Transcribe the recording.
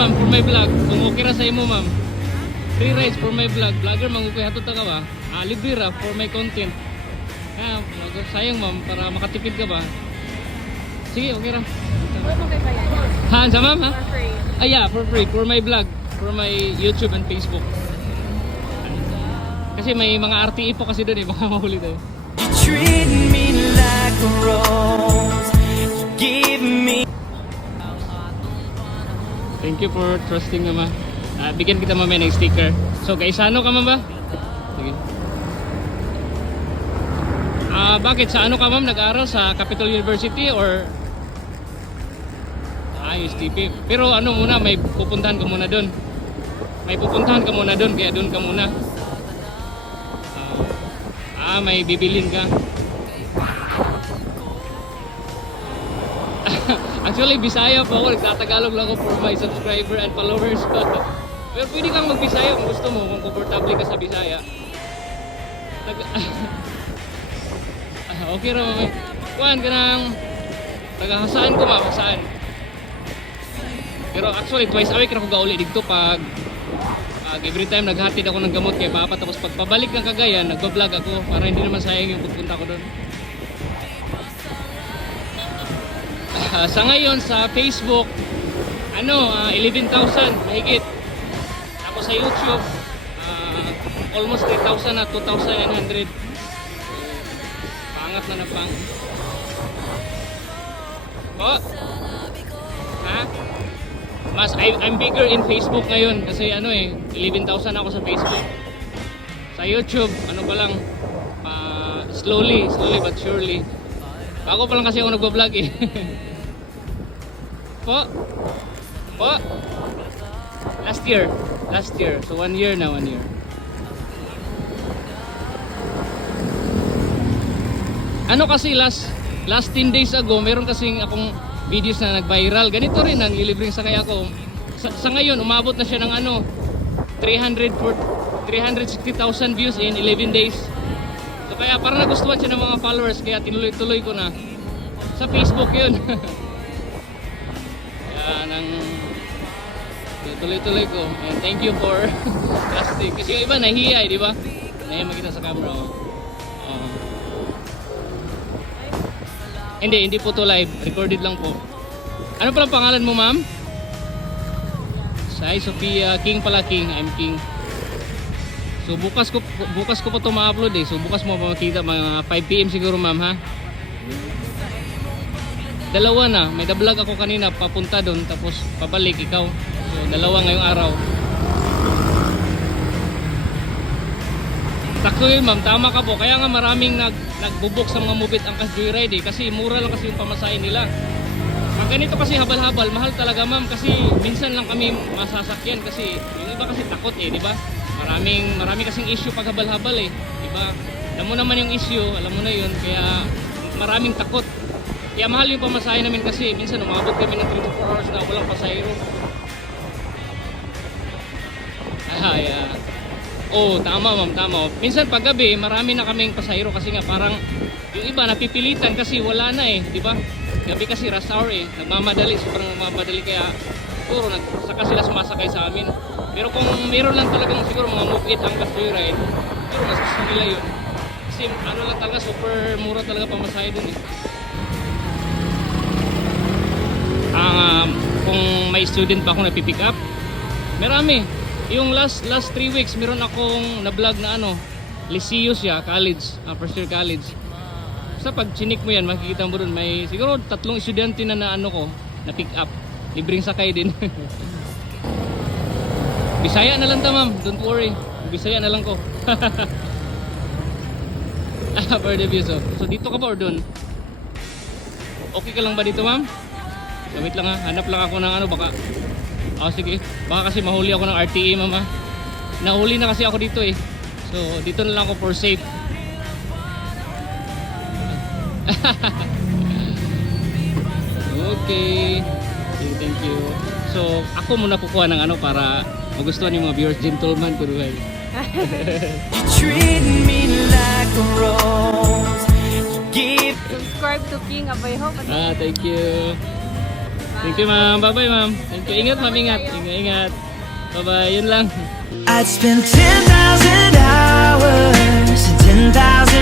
ma'am for my vlog. Kung okay ra sa imo ma'am. Free rides for my vlog. Vlogger mangukuy hatot ka ba? Ah, libre ra for my content. Ah, sayang ma'am para makatipid ka ba? Sige, okay ra. Wala mo kay bayan. Ha, sa ma'am ha? For free. Ah, yeah, for free. For my vlog. For my YouTube and Facebook. Kasi may mga RTE po kasi doon eh. Baka mahuli tayo. You treat me like a rose. Thank you for trusting mama. Ah, bigyan kita mamaya ng sticker. So, guys, ano ka mama? Sige. Ah, bakit? Sa ano ka ma'am? Nag-aaral sa Capital University or Ah, USTP. Pero ano muna, may pupuntahan ka muna doon. May pupuntahan ka muna doon, kaya doon ka muna. Ah, ah, may bibilin ka. Actually, Bisaya po ako. Nagtatagalog lang ako for my subscriber and followers ko. Pero pwede kang mag-Bisaya kung gusto mo, kung komportable ka sa Bisaya. Nag- Ah, okay ra mamay. Kuhan ka ng... Taga-hasaan ko ma, hasaan. Pero actually, twice a week na ako gauli dito pag... pag every time naghatid ako ng gamot kay Papa tapos pag pabalik ng Cagayan, nagba-vlog ako para hindi naman sayang yung pagpunta ko doon. Ah, sa ngayon sa Facebook ano ah, 11,000 mahigit. Tapos sa YouTube ah, almost 3,000 na 2,900 pangat na na pang oh ha? Mas I, I'm bigger in Facebook ngayon kasi ano eh 11,000 ako sa Facebook. Sa YouTube ano pa lang ah, slowly slowly but surely. Bago pa lang kasi ako nagbablog eh. po. Po. Last year. Last year. So one year na, one year. Ano kasi last last 10 days ago, meron kasing akong videos na nag-viral. Ganito rin ang ilibring sakay ako. Sa, sa ngayon, umabot na siya ng ano, 300 for 360,000 views in 11 days. So kaya parang nagustuhan siya ng mga followers kaya tinuloy-tuloy ko na. Sa Facebook yun. kaya nang tuloy-tuloy ko. And thank you for trusting. Kasi yung iba nahihiya eh, di ba? Nahiya makita sa camera. Oh. Oo. Hindi, hindi po to live. Recorded lang po. Ano pala pangalan mo, ma'am? Sai Sophia King pala King. I'm King. So bukas ko bukas ko pa to ma-upload eh. So bukas mo pa makita mga 5 PM siguro ma'am ha. Dalawa na, may da-vlog ako kanina papunta doon tapos pabalik ikaw. So dalawa ngayong araw. Sakto yun ma'am, tama ka po. Kaya nga maraming nag, nagbubok sa mga mubit ang joyride eh. Kasi mura lang kasi yung pamasahe nila. Pag ganito kasi habal-habal, mahal talaga ma'am. Kasi minsan lang kami masasakyan kasi yung iba kasi takot eh, di ba? Maraming, marami kasing issue pag habal-habal eh. Di ba? Alam mo naman yung issue, alam mo na yun. Kaya maraming takot. Kaya mahal yung pamasahe namin kasi minsan umabot kami ng 3 to 4 hours na walang pasahero. Ah, yeah. Oo, tama ma'am, tama. Minsan pag gabi, marami na kaming pasahero kasi nga parang yung iba napipilitan kasi wala na eh, di ba? Gabi kasi rush hour eh, nagmamadali, sobrang nagmamadali kaya siguro nag, saka sila sumasakay sa amin. Pero kung meron lang talagang siguro mga move it ang joyride, siguro mas gusto nila yun. Kasi ano lang talaga, super mura talaga pamasahe dun eh. Ang um, kung may student pa akong napipick up, marami. Yung last last 3 weeks, meron akong na-vlog na ano, Lyceum siya, college, uh, first year college. Sa pag chinik mo yan, makikita mo doon, may siguro tatlong estudyante na na ano ko, na pick up. Libreng sakay din. Bisaya na lang ta ma'am, don't worry. Bisaya na lang ko. Ah, for the view. So, so dito ka ba or doon? Okay ka lang ba dito ma'am? Wait lang ha, hanap lang ako ng ano baka Oh sige, baka kasi mahuli ako ng RTA mama. Nahuli na kasi ako dito eh. So dito na lang ako for safe. okay. okay. Thank you. So ako muna kukuha ng ano para magustuhan yung mga viewers gentleman ko rin. You treat me like a rose. You give Subscribe to King Abay Hope. Ah, thank you. Thank you, ma'am. Bye-bye, ma'am. Thank you. Ingat, ma'am. Ingat. Ingat, ingat. Bye-bye. Yun lang. I'd spend 10,000 hours, 10,000